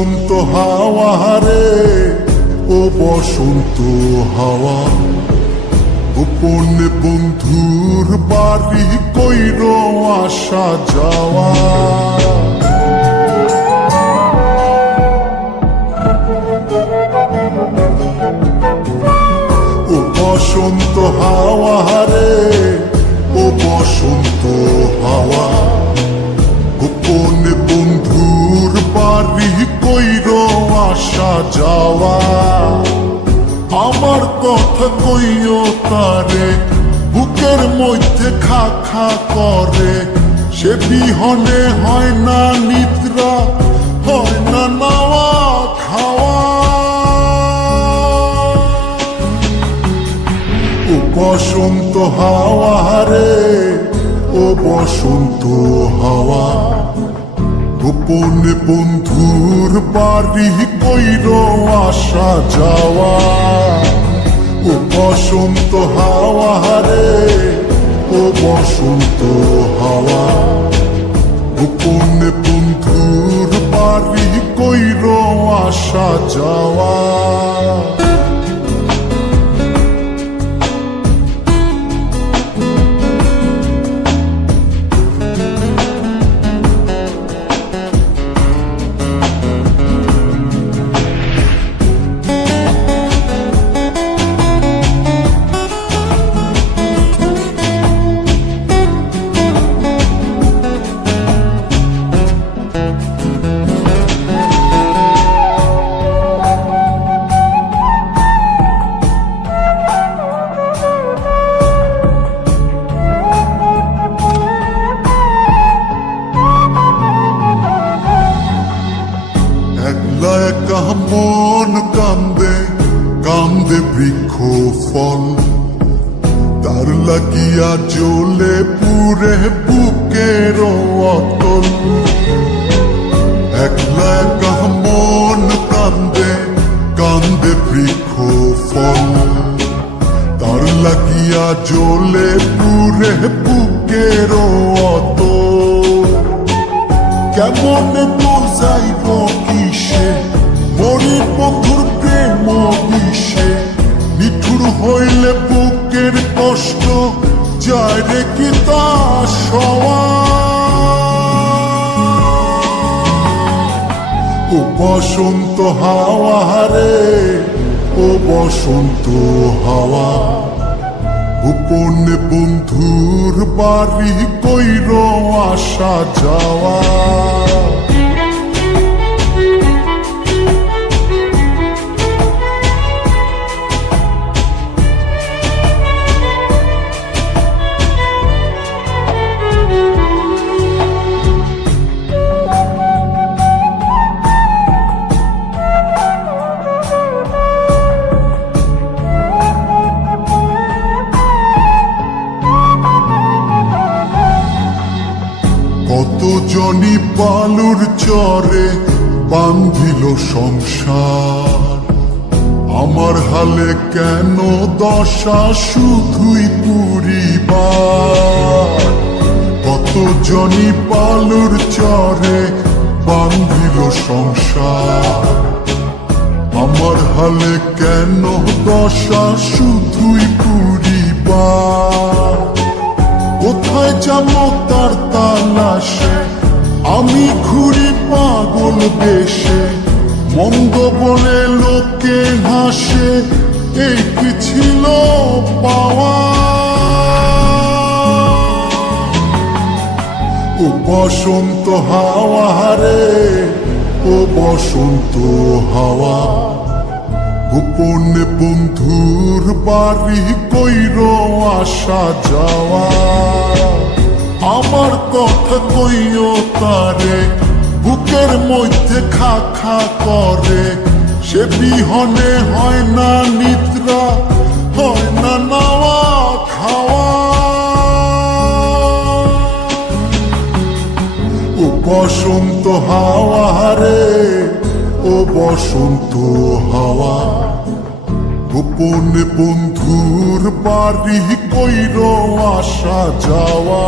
বসন্ত হাওয়া রে, ও বসন্ত হাওয়া, গোপনে বন্ধুর বাড়ি কইর আসা যাওয়া। ও বসন্ত হাওয়া রে, ও বসন্ত হাওয়া, গোপনে বন্ধুর বাড়ি কইর আসা যাওয়া। আমার কথা কইও তারে, বুকের মধ্যে খা খা করে, সে বিহনে হয় না নিদ্রা, হয় না নাওয়া খাওয়া। ও বসন্ত হাওয়া রে, ও বসন্ত হাওয়া, গোপনে বন্ধুর বাড়ি কইর আসা যাওয়া। ও বসন্ত হাওয়া রে, ও বসন্ত হাওয়া, গোপনে বন্ধুর বাড়ি কইর আসা যাওয়া। একা মন কান্দে, কান্দে বৃক্ষ ফল, তার লাগিয়া জ্বলে পুরে বুকের অতল। একলা একা মন কান্দে, কান্দে বৃক্ষ ফল, তার লাগিয়া জ্বলে পুরে বুকের অতল। কেমনে বোঝাইব কিসে মরির বন্ধুর প্রেম বিষে, নিঠুর হইলে বুকের কষ্ট যায় রে কি তা সওয়া। ও বসন্ত হাওয়া রে, ও বসন্ত হাওয়া, গোপনে বন্ধুর বাড়ি কইর আসা যাওয়া। কত জনি বালুর চরে বান্ধিল সংসার, আমার হালে কেন দশা শুধুই পুরিবার। কত জনি বালুর চরে বান্ধিল সংসার, আমার হালে কেন দশা শুধুই পুরিবার। কোথায় যাবো তার তালাশে, আমি ঘুরি পাগল বেশে, মন্দ বলে লোকে হাসে, এই কি ছিল পাওয়া। ও বসন্ত হাওয়া রে, ও বসন্ত হাওয়া, গোপনে বন্ধুর বাড়ি কইর আসা যাওয়া। আমার কথা কইও তারে, বুকের মধ্যে খা খা করে, সে বিহনে হয় না নিদ্রা, হয় না নাওয়া খাওয়া। ও বসন্ত হাওয়া রে, ও বসন্ত হাওয়া, গোপনে বন্ধুর বাড়ি কইর আসা যাওয়া।